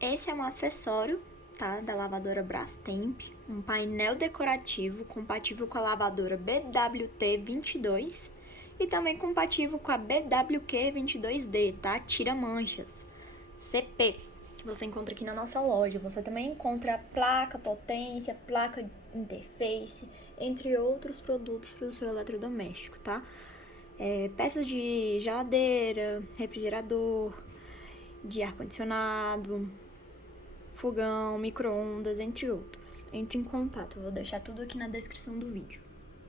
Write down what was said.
Esse é um acessório, tá, da lavadora Brastemp, um painel decorativo compatível com a lavadora BWT-22 e também compatível com a BWQ-22D, tá? Tira manchas. CP, que você encontra aqui na nossa loja. Você também encontra a placa potência, placa interface, entre outros produtos para o seu eletrodoméstico, tá? Peças de geladeira, refrigerador, de ar-condicionado, fogão, micro-ondas, entre outros. Entre em contato, eu vou deixar tudo aqui na descrição do vídeo.